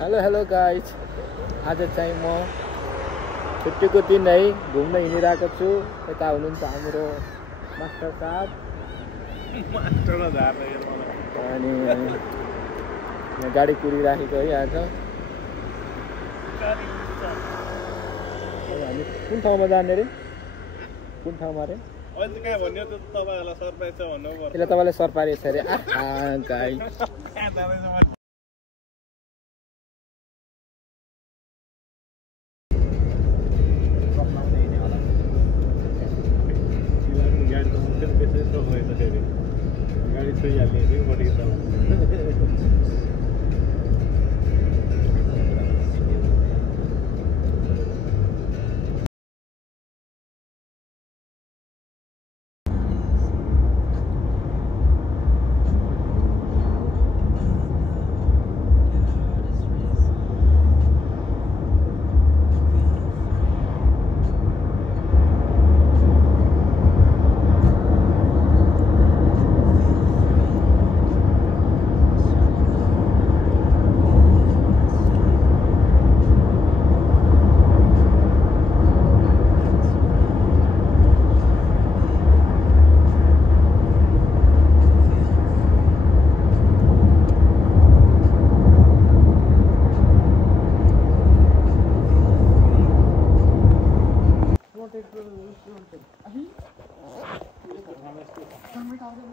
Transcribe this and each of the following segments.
Hello guys, आज चाहिँ म छुट्टीको दिन है घुम्न हिँडिरहेको छु। यता हुनुहुन्छ हाम्रो मास्टर साहब अनि यहाँ गाडी कुरिराखेको है। आज हामी कुन ठाउँमा जाने रे? कुन ठाउँमा रे? यसले तपाईँलाई सरप्राइज छ अरे। गाइज गाडी छोइहाल्ने थियो बटेको त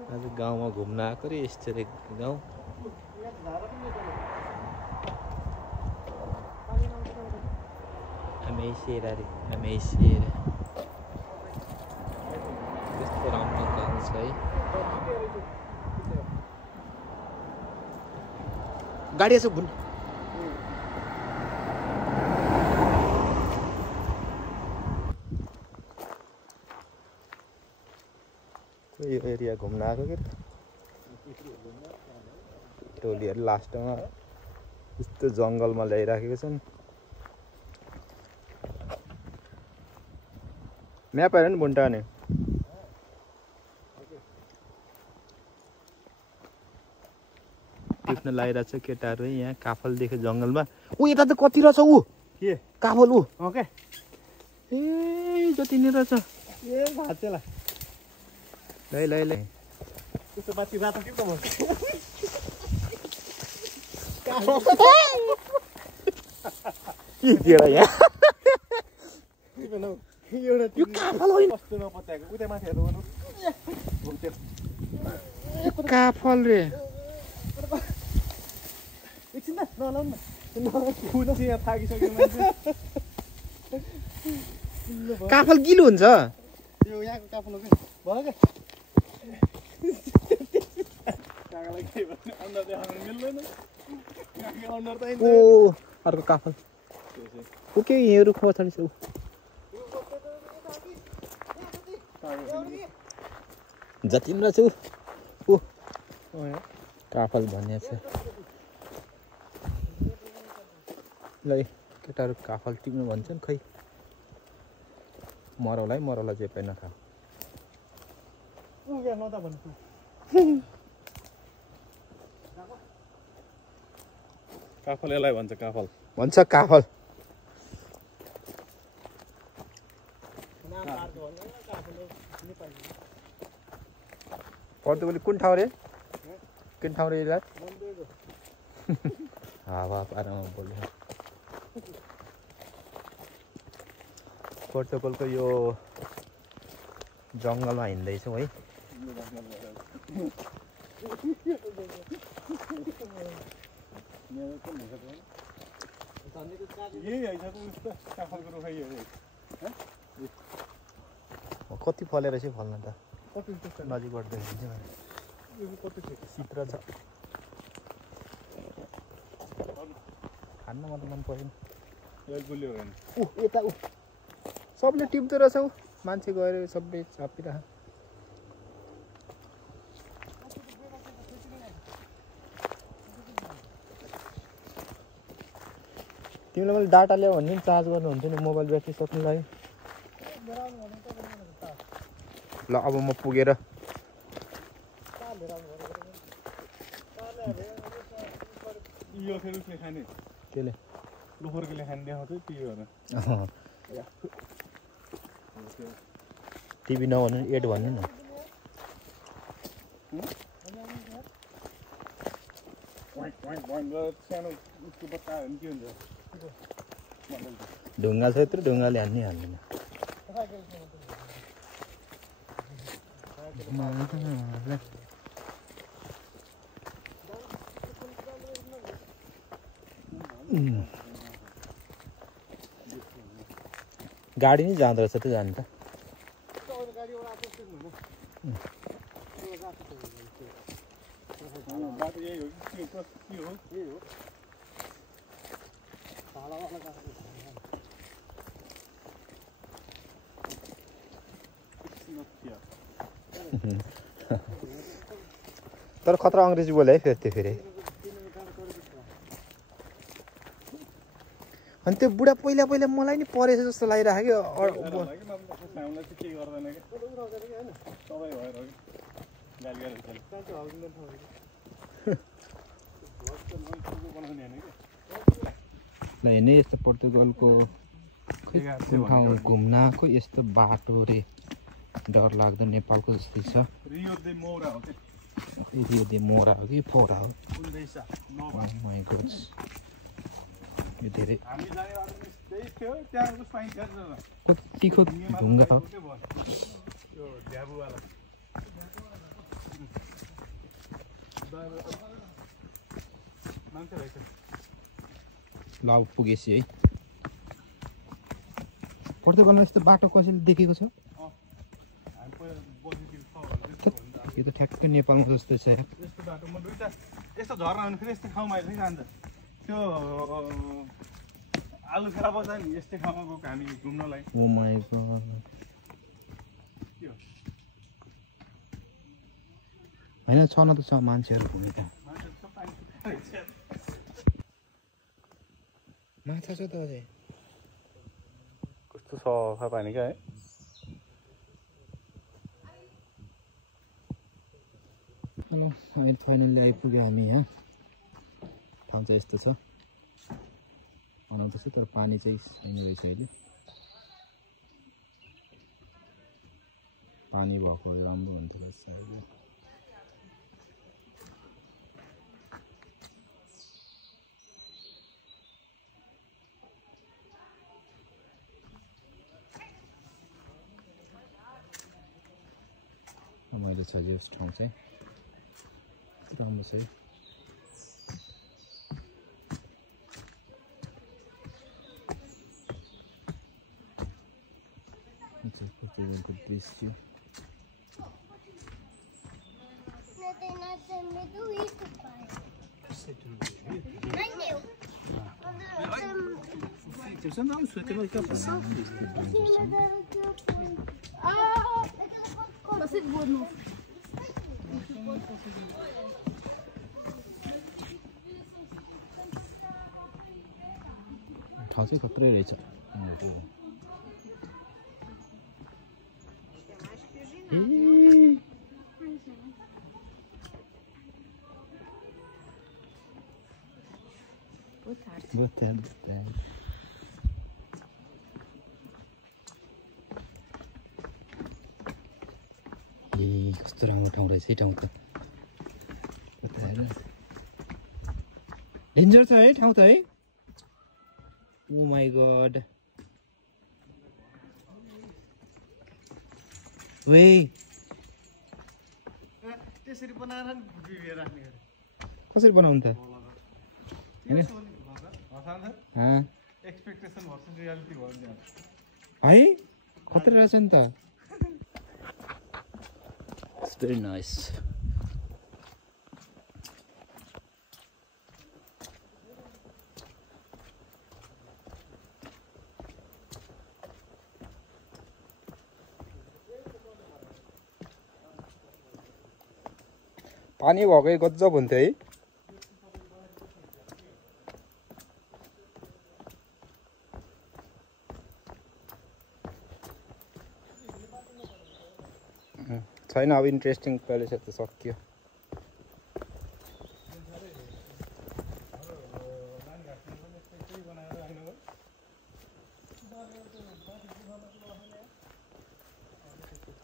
आज गाउँमा घुम्न आएको रे। यस्तो रे गाउँ। अमेसेरा रे, अमेसेरा। यस्तो राम्रो गाउँ छ है। गाडी यसो भुल यो एरिया घुम्न आएको के टोलीहरू लास्टमा यस्तो जङ्गलमा ल्याइराखेको छन्। म्याप आएर नि बुन्टाने टिप्न लगाइरहेको छ केटाहरू यहाँ काफल देख्यो जङ्गलमा। ऊ यता त कति रहेछ ऊ के काफल ऊ ओके ए जति नै रहेछ ए भाचेला लै त्यस्तो माथि रातो के कमल के दिएर यहाँ यो काफल होइन कस्तो नपत्याएको उता माथि हेर्नु काफल रे। एकछिन न नलाउनु न खुद यहाँ थाकिसक्यो मान्छे। काफल गिलो हुन्छ यो यहाँको काफल हो क्या भयो क्या ओ अर्को काफल ऊ के यहाँ रुख पछाडि छ ऊ जति पनि रहेछ ऊ काफल भन्ने छ। ल केटाहरू काफल टिप्नु भन्छन् खै मरौला जे पनि नखा काफल यसलाई भन्छ काफल भन्छ काफल। पर्दुबोली कुन ठाउँ रे यसलाई हावा पारामा बोल्यो। पोर्चुगलको यो जङ्गलमा हिँड्दैछौँ है। कति फलेर चाहिँ फल्न त नजिकबाट देखिन्छ शीत छ खान्न म त मन परेन। ऊ यता ऊ सबले टिप्दो रहेछ ऊ मान्छे गएर सबै छापिरह। तिमीलाई मैले डाटा ल्याऊ भने नि चार्ज गर्नुहुन्थ्यो नि मोबाइल ब्याट्री सक्नु लागि। ल अब म पुगेर यो फेरि उसले खाने केले लोफरकोले खान देखाउँछ टिभी भएर टिभी नभन्नु एड भन्नु न सानो उसको बच्चा हो भने के हुन्छ ढुङ्गा छ यत्रो ढुङ्गाले हान्ने हान्दैन गाडी नै जाँदो रहेछ त जानु त बाटो यही हो कि के हो यही हो तर खतरा अङ्ग्रेजी बोले है फेरि त्यो फेरि अनि त्यो बुढा पहिला पहिला मलाई नि परेछ जस्तो लागिरहेको ल हेर्ने यस्तो पोर्तुगलको ठाउँ घुम्न आएको यस्तो बाटो रे डर लाग्दो नेपालको जस्तै छ रियो दे मोरा हो रियो दे मोरा हो कि फोरा हो माइ गॉड यो धेरै कतिको ढुङ्गा हो ल अब पुगेपछि है पोर्तुगलमा यस्तो बाटो कसैले देखेको छ यो त ठ्याक्कै नेपालमा जस्तो छ यस्तो बाटोमा दुईटा यस्तो झर्ना भने फेरि यस्तै ठाउँमा आइसक्यो जान्छ त्यो आलु खेला बस्दा नि यस्तै ठाउँमा गएको हामी घुम्नलाई ओ माइ गॉड हैन छ न त छ मान्छेहरू घुमे त माछा छ त अझै कस्तो सफा पानी क्या है हेलो अहिले फाइनल्ली आइपुग्यो हामी यहाँ ठाउँ चाहिँ यस्तो छ बनाउँदैछ तर पानी चाहिँ छैन रहेछ अहिले पानी भएको राम्रो हुन्थ्यो रहेछ अहिले मैले छ यस ठाउँ चाहिँ राम्रो छ है पोर्तुगलको दृश्य ठाउँ चाहिँ खत्रै रहेछ Boa tarde. कस्तो राम्रो ठाउँ रहेछ है ठाउँ त डेन्जर छ है ठाउँ त है ओ माई गॉड वे त्यसरी बनाएर नि भिडियो राख्ने गरे कसरी बनाउनु त हैन एक्सपेक्टेसन भर्सेस रियालिटी भयो है खतरा रहेछ नि त इट्स भेरी नाइस पानी भएकै गजब हुन्थ्यो है छैन अब इन्ट्रेस्टिङ प्लेसहरू त सकियो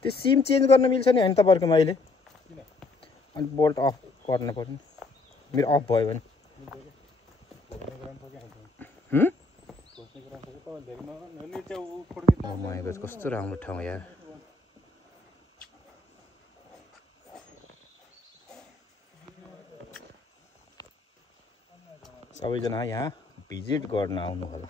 त्यो सिम चेन्ज गर्न मिल्छ नि हैन तपाईहरुकोमा अहिले अनि बोल्ट अफ गर्न पर्ने मेरो अफ भयो भने ओ माय गॉड कस्तो राम्रो ठाउँ यार सबैजना यहाँ भिजिट गर्न आउनु होला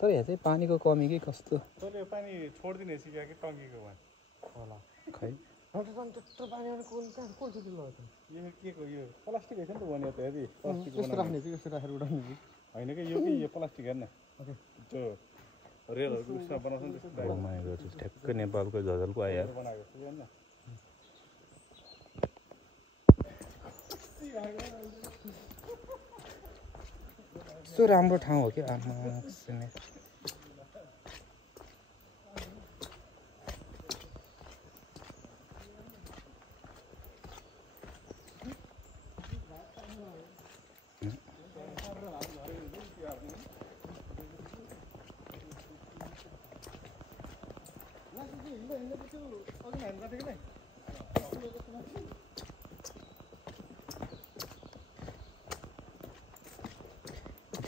तर यहाँ चाहिँ पानीको कमी के कस्तो तले पानी छोड्दिने सिक्या कि टंकीको भयो होला खै त्यत्रो पानी अनि कोन चाहिँ ल यो के को यो प्लास्टिक हैन त भने त हेरी प्लास्टिक बनाउने राख्ने चाहिँ यसो राखेर उडाउने हैन के यो प्लास्टिक हेर्न ओके त्यो रेलहरुको उसमा बनाउँछन् त्यस्तो ओ माय गॉड ठ्याक्कै नेपालको झझल्को आयो यार बनाएको छ हेर्न यस्तो राम्रो ठाउँ हो कि आमा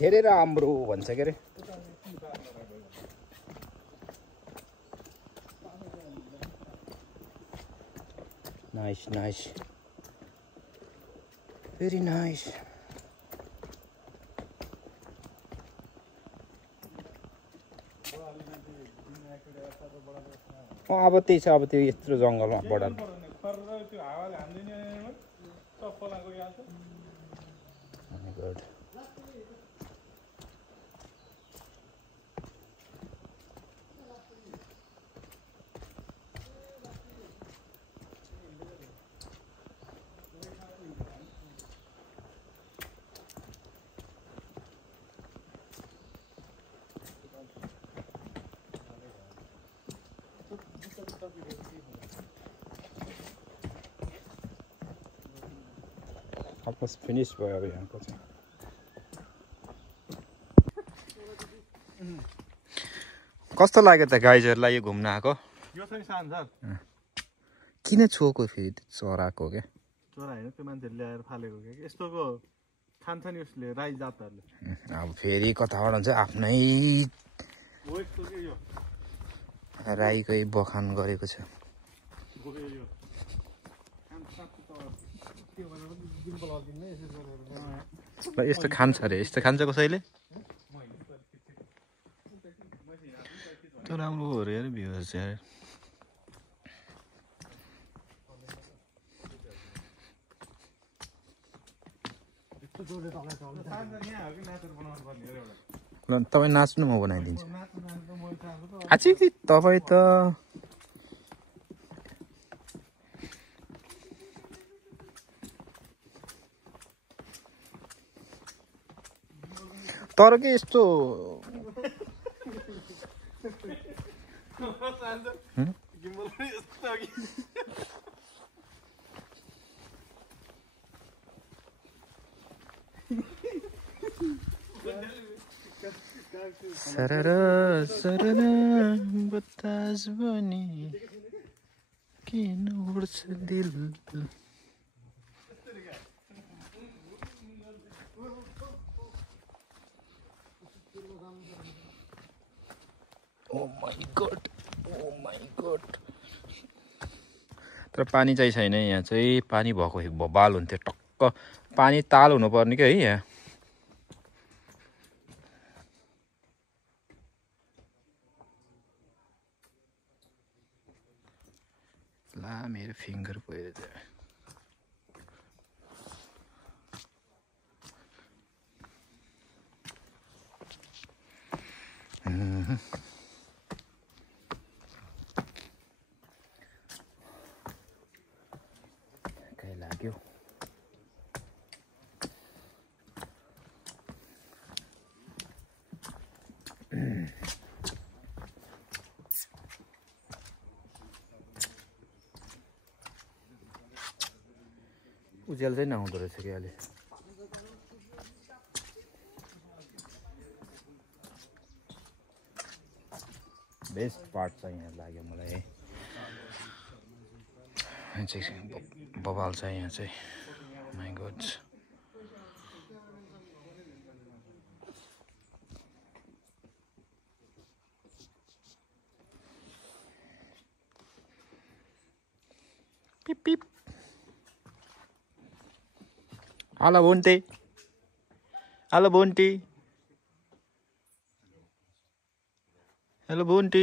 धेरै राम्रो भन्छ के रे नाइस नाइस भेरी नाइस अब त्यही छ अब त्यो यत्रो जङ्गलमा बडा त्यो हावाले हान्दिने चप्पलाको यहाँ छ almost finished भयो अब यहाँको चाहिँ कस्तो लाग्यो त गाइजहरुलाई यो घुम्न आको यो चाहिँ सान्सार किन छोको फेरि चराको के चरा हैन त्यो मान्छेले ल्याएर फालेको के यस्तोको खान्छ नि उसले राई जातहरुले अब फेरि कताबाट हुन्छ आफ्नै हो यस्तो के यो राईकै बखान गरेको छ यो ल यस्तो खान्छ अरे यस्तो खान्छ कसैले त्यो राम्रो हो रे भ्यूज यार ल तपाईँ नाच्नु म बनाइदिन्छु आछि कि तपाईँ त तर के यस्तो सररा सररा बतास बनी किन उड्छ दिल Oh my god. तर पानी चाहिँ छैन यहाँ चाहिँ पानी भएको बाल हुन्थ्यो टक्क पानी ताल हुनु पर्ने के है यहाँ ला मेरो फिंगर गयो लाग्यो उज्यालो चाहिँ नहुँदो रहेछ कि अहिले बेस्ट पार्ट चाहिँ यहाँ लाग्यो मलाई है बबाल छ यहाँ चाहिँ माइ गॉड पिप पिप हेलो बोन्टी हेलो बोन्टी हेलो बोन्टी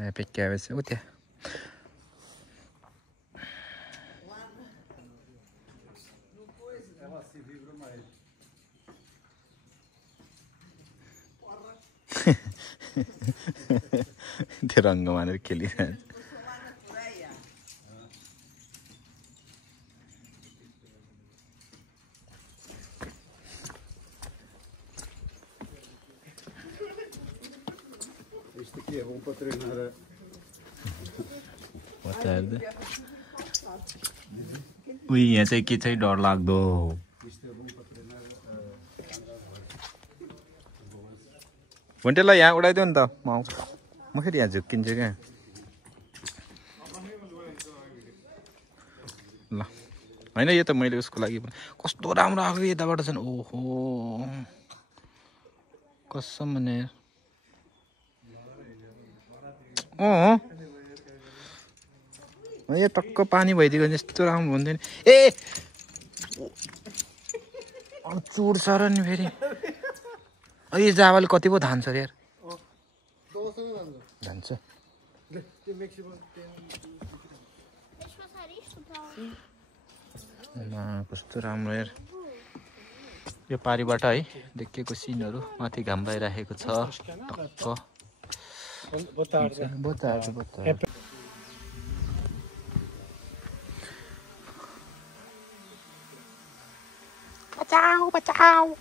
Epic Gavis. What the? त्यो रङ्ग मानेर खेलिरहेछ उही यहाँ चाहिँ के चाहिँ डर लाग्दो भुन्टेलाई यहाँ उडाइदियो नि त म आउँछु म फेरि यहाँ झुक्किन्छु क्या ल होइन यो त मैले उसको लागि कस्तो राम्रो आएको यताबाट छन् ओहो कसम भने यो टक्क पानी भइदियो भने यस्तो राम्रो हुन्थ्यो नि ए चुड्छ र नि फेरि यो जावाले कति पो धान्छ अरे यार धान्छ कस्तो राम्रो यार यो पारीबाट है देखिएको सिनहरू माथि घाम लागिराखेको छ टक्क बचाओ बचाओ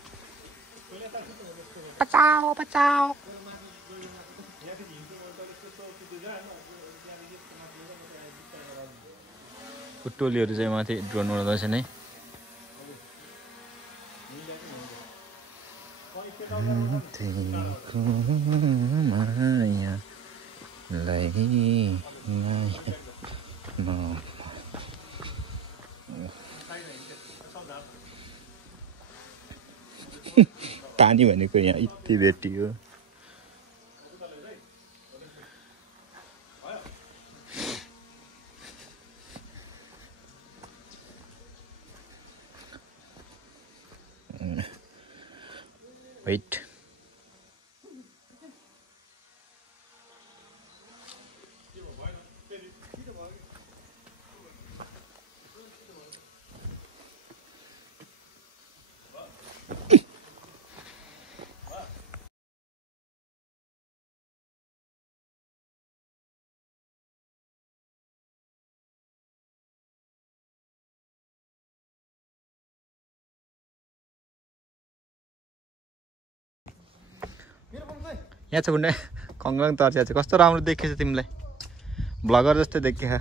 बचाओ बचाओ टोलीहरू चाहिँ माथि ड्रोन उडाउँदैछ नै पानी भनेको यहाँ यति भेटियो वेट यहाँ छ गुन्डे खङ्गङ तर्सिया चाहिँ कस्तो राम्रो देखेछ तिमीलाई ब्लगर जस्तै देखिया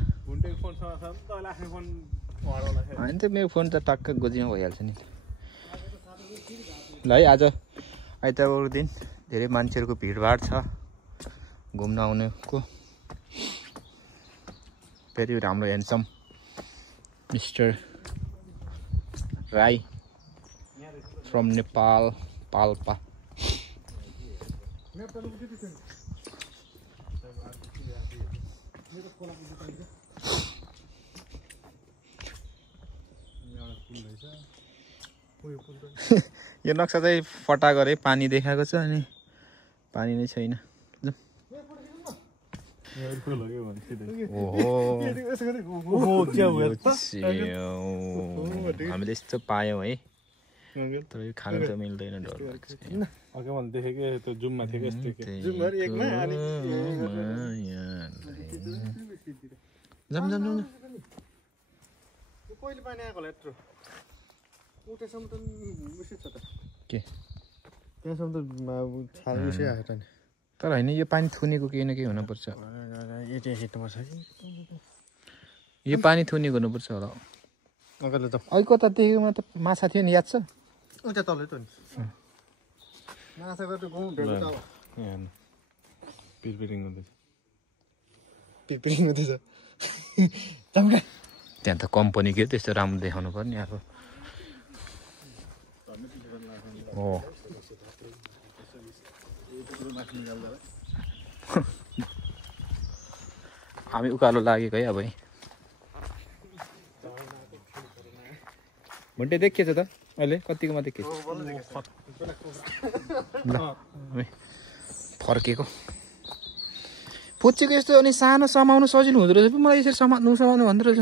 होइन त मेरो फोन त टक्क गोजीमा भइहाल्छ नि ल है आज आइतबारको दिन धेरै मान्छेहरूको भिडभाड छ घुम्न आउनेको भेरी राम्रो handsome mister Rai from Nepal Palpa यो नक्सा चाहिँ फटा गरे पानी देखाएको छ अनि पानी नै छैन हामीले यस्तो पायौँ है तर यो खानु त मिल्दैन डर लाग्छ तर होइन यो पानी थुनेको केही न केही हुनुपर्छ यो पानी थुनी गर्नुपर्छ होला अगाडि त अहिले कता देखेकोमा त माछा थियो नि याद छ उता तलै त नि माछा गर्दै गाउँ भेट्नु त पिरपिरिङ गर्दैछ त्यहाँ त कम्पनी के त्यस्तो राम्रो देखाउनु पर्ने अब हो हामी उकालो लागेको है अब भन्टे देखिएछ त अहिले कतिकोमा देखिएछ ल फर्केको पुच्चेको यस्तो अनि सानो समाउनु सजिलो हुँदो रहेछ मलाई यसरी समाउनु भन्दो रहेछ